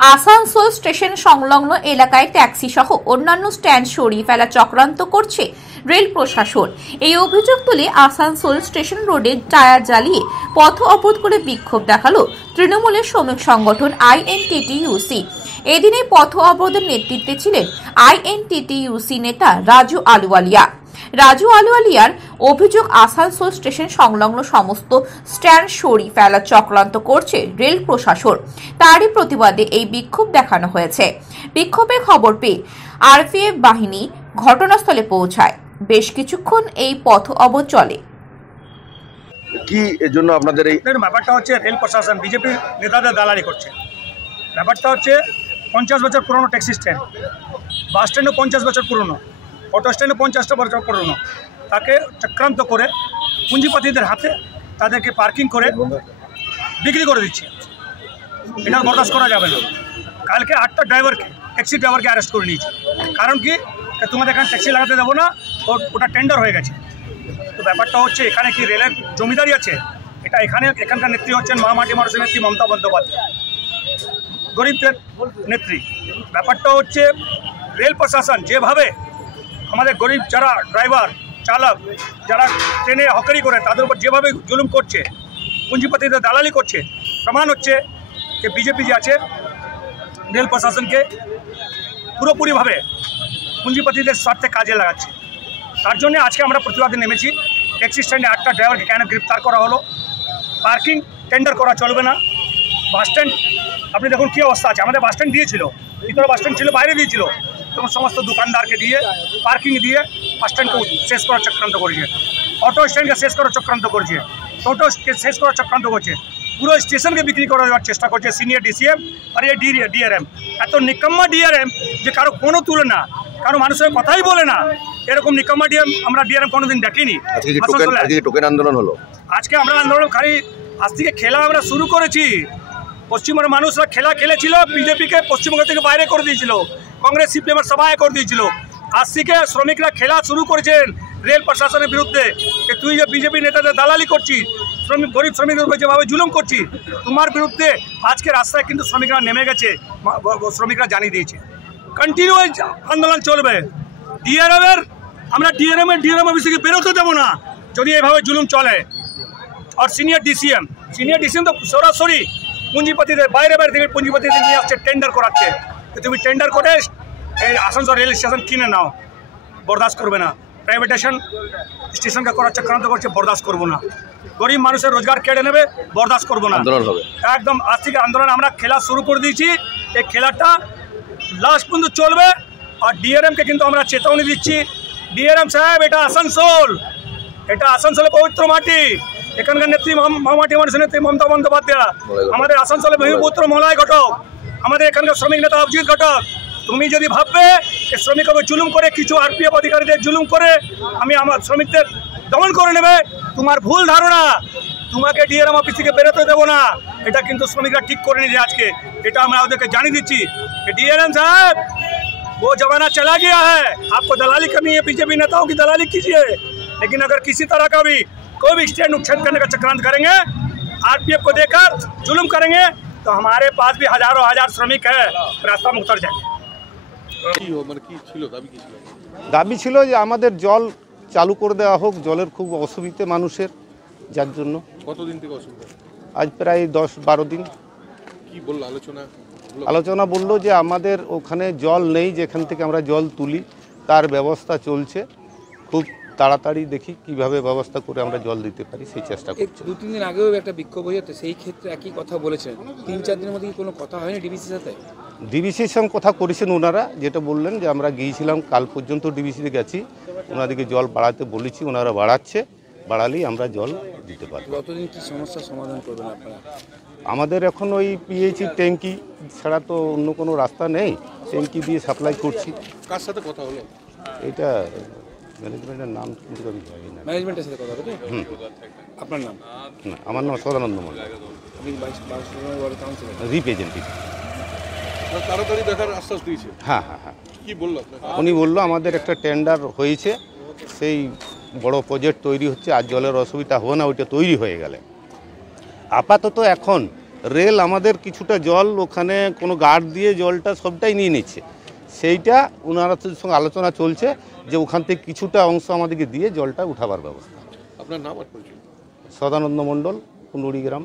Asansol station সংলগ্ন এলাকায় taxi সহ অন্যান্য স্ট্যান্ড সরিয়ে ফেলা চক্রান্ত করছে রেল প্রশাসন। এই অভিযোগ তুলে আসানসোল স্টেশন রোডে টায়ার জ্বালিয়ে পথ অবরোধ করে বিক্ষোভ দেখালো তৃণমূলের শ্রমিক সংগঠন আইএনটিটিইউসি। এদিনে পথ অবরোধের নেতৃত্বে ছিলেন আইএনটিটিইউসি নেতা রাজু আলুওয়ালিয়ার অভিযোগ, আসানসোল স্টেশন সংলগ্ন সমস্ত স্ট্যান্ড সরিয়ে ফেলার চক্রান্ত করছে রেল প্রশাসন। তারই প্রতিবাদে এই বিক্ষোভ দেখানো হয়েছে। বিক্ষোভের খবর পেয়ে আরপিএফ বাহিনী ঘটনাস্থলে পৌঁছায়। বেশ কিছুক্ষণ এই পথ অবরোধ চলে। কি এর জন্য আপনাদের এই ব্যাপারটা হচ্ছে রেল প্রশাসন বিজেপি নেতাদের দালালি করছে। ব্যাপারটা হচ্ছে 50 বছর পুরনো ট্যাক্সি স্ট্যান্ড, বাস স্ট্যান্ডও 50 বছর পুরনো, অটো স্ট্যান্ডও 50টা বছর পুরনো। তাকে চক্রান্ত করে পুঁজিপতিদের হাতে তাদেরকে পার্কিং করে বিক্রি করে দিচ্ছে। এটা বরদাস্ত করা যাবে না। কালকে 8টা ট্যাক্সি ড্রাইভারকে অ্যারেস্ট করে নিয়েছে। কারণ কি, তোমাদের এখানে ট্যাক্সি লাগাতে দেবো না, ওটা টেন্ডার হয়ে গেছে। তো ব্যাপারটা হচ্ছে এখানে কি রেলের জমিদারি আছে? এটা এখানকার নেত্রী হচ্ছেন মহামাটি মানুষের নেত্রী মমতা বন্দ্যোপাধ্যায়, গরিবদের নেত্রী। ব্যাপারটা হচ্ছে রেল প্রশাসন যেভাবে আমাদের গরিব যারা ড্রাইভার চালক যারা ট্রেনে হকারি করে তাদের উপর যেভাবে জুলুম করছে, পুঁজিপতিদের দালালি করছে, প্রমাণ হচ্ছে যে বিজেপি যে আছে রেল প্রশাসনকে পুরোপুরিভাবে পুঁজিপতিদের স্বার্থে কাজে লাগাচ্ছে। তার জন্য আজকে আমরা প্রতিবাদে নেমেছি। ট্যাক্সি স্ট্যান্ডে 8টা ড্রাইভারকে কেন গ্রেপ্তার করা হলো? পার্কিং টেন্ডার করা চলবে না। বাস স্ট্যান্ড আপনি দেখুন কী অবস্থা আছে। আমাদের বাস স্ট্যান্ড দিয়েছিল, ভিতরে বাস স্ট্যান্ড ছিল, বাইরে দিয়েছিল, তখন সমস্ত দোকানদারকে দিয়ে পার্কিং দিয়ে বাস স্ট্যান্ডকে শেষ করার চক্রান্ত করেছে। অটো স্ট্যান্ডকে শেষ করার চক্রান্ত করছে, টোটোকে শেষ করার চক্রান্ত করছে, পুরো স্টেশনকে বিক্রি করার চেষ্টা করছে সিনিয়র ডিসিএম আর এই ডিআরএম। এত নিকম্মা ডিআরএম যে কারো কোনো তুলে না, কারো মানুষের কথাই বলে না। এরকম নিকম্মা ডিআরএম কোনোদিন দেখিনি। টোকেন আন্দোলন হলো আজকে আমরা আন্দোলন আজ থেকে খেলা আমরা শুরু করেছি। পশ্চিমবঙ্গের মানুষরা খেলা খেলেছিল, বিজেপিকে পশ্চিমবঙ্গ থেকে বাইরে করে দিয়েছিল, কংগ্রেস সিপিএমের সভায় করে দিয়েছিল। আজ থেকে শ্রমিকরা খেলা শুরু করেছেন রেল প্রশাসনের বিরুদ্ধে। তুই যে বিজেপি নেতাদের দালালি করছিস, গরিব শ্রমিকদের উপর যেভাবে জুলুম করছিস, তোমার বিরুদ্ধে আজকে রাস্তায় কিন্তু শ্রমিকরা নেমে গেছে। শ্রমিকরা জানিয়ে দিয়েছে কন্টিনিউ আন্দোলন চলবে। আমরা ডিআরএম অফিসে বেরোতে দেবো না যদি এভাবে জুলুম চলে। আর সিনিয়র ডিসিএম তো সরাসরি পুঁজিপতিদের বাইরে থেকে পুঁজিপতিদের নিয়ে আসছে, টেন্ডার করাচ্ছে। তুমি টেন্ডার করে এই আসানসোল রেল স্টেশন কিনে নাও, বরদাস্ত করবে না। প্রাইভেটাইজেশন স্টেশনকে করার চক্রান্ত করছে, বরদাস্ত করবো না। গরিব মানুষের রোজগার কেড়ে নেবে, বরদাস্ত করবো না। একদম আজ থেকে আন্দোলন আমরা খেলা শুরু করে দিয়েছি। এই খেলাটা লাস্ট পর্যন্ত চলবে। আর ডিআরএমকে কিন্তু আমরা চেতাবনী দিচ্ছি, ডিআরএম সাহেব এটা আসানসোলের পবিত্র মাটি। এখানকার নেত্রী মহামাটি মানুষের নেত্রী মমতা বন্দ্যোপাধ্যায়, আমাদের আসানসোলের ভূমিপুত্র মলয় ঘটক, আমাদের এখানকার শ্রমিক নেতা অভিজিৎ ঘটক। তুমি যদি ভাববে শ্রমিককে জুলুম করে, কিছু আরপিএফ অধিকারীদের জুলুম করে আমি আমার শ্রমিকদের দমন করে নেবে, তোমার ভুল ধারণা। তোমাকে ডিআরএম অফিস থেকে বেরোতে দেবো না, এটা কিন্তু শ্রমিকরা ঠিক করে নিয়েছে আজকে। এটা আমরা ওদেরকে জানিয়ে দিচ্ছি। ডিআরএम साहब वो जमाना चला गया है, आपको दलाली करनी है, बीजेपी नेताओं की दलाली कीजिए। लेकिन अगर किसी तरह का भी कोई भी स्टैंड उच्छेद करने का चक्रांत करेंगे, आरपीएफ को देकर जुल्म करेंगे, तो हमारे पास भी हजारों हजार श्रमिक है, रास्ता में उतर जाएंगे। দাবি ছিল যে আমাদের জল চালু করে দেওয়া হোক। জলের খুব অসুবিধে মানুষের, যার জন্য। কতদিন থেকে অসুবিধা? আজ প্রায় 10-12 দিন। কি বললো আলোচনা বললো যে আমাদের ওখানে জল নেই, যেখান থেকে আমরা জল তুলি তার ব্যবস্থা চলছে। খুব তাড়াতাড়ি দেখি কিভাবে ব্যবস্থা করে আমরা জল দিতে পারি, সেই চেষ্টা করছি। 2-3 দিন আগেও একটা বিক্ষোভ হয়েছে, সেই ক্ষেত্রে একই কথা বলেছেন। 3-4 দিনের মধ্যে কি কোনো কথা হয়নি ডিবিসির সাথে? ডিবিসির সঙ্গে কথা করেছেন ওনারা, যেটা বললেন যে আমরা গিয়েছিলাম, কাল পর্যন্ত ডিবিসিতে গেছি, ওনাদেরকে জল বাড়াতে বলেছি, ওনারা বাড়ালেই আমরা জল দিতে পারি। কতদিন কি সমস্যার সমাধান করবেন আপনারা? আমাদের এখন ওই পিএইচি ট্যাঙ্কি ছাড়া তো অন্য কোনো রাস্তা নেই, ট্যাঙ্কি দিয়ে সাপ্লাই করছি। কার সাথে কথা হলো? এটা ম্যানেজমেন্টের নাম কিন্তু আমি জানি না। ম্যানেজমেন্টের সাথে কথা হবে? আপনার নাম? না, আমার নাম সদানন্দ মন্ডল, রিপ্রেজেন্টেটিভ। তাড়াতাড়ি দেখার আশ্বাস দিয়েছে? হ্যাঁ। কি বললো? উনি বললো আমাদের একটা টেন্ডার হয়েছে, সেই বড় প্রজেক্ট তৈরি হচ্ছে, আর জলের অসুবিধা হবে না, ওইটা তৈরি হয়ে গেলে। আপাতত এখন রেল আমাদের কিছুটা জল ওখানে কোনো গার্ড দিয়ে জলটা সবটাই নিয়ে নিচ্ছে, সেইটা ওনাদের সঙ্গে আলোচনা চলছে যে ওখান থেকে কিছুটা অংশ আমাদেরকে দিয়ে জলটা উঠাবার ব্যবস্থা। আপনার নাম আর পরিচয়? সদানন্দ মণ্ডল, কুণ্ডুড়ি গ্রাম।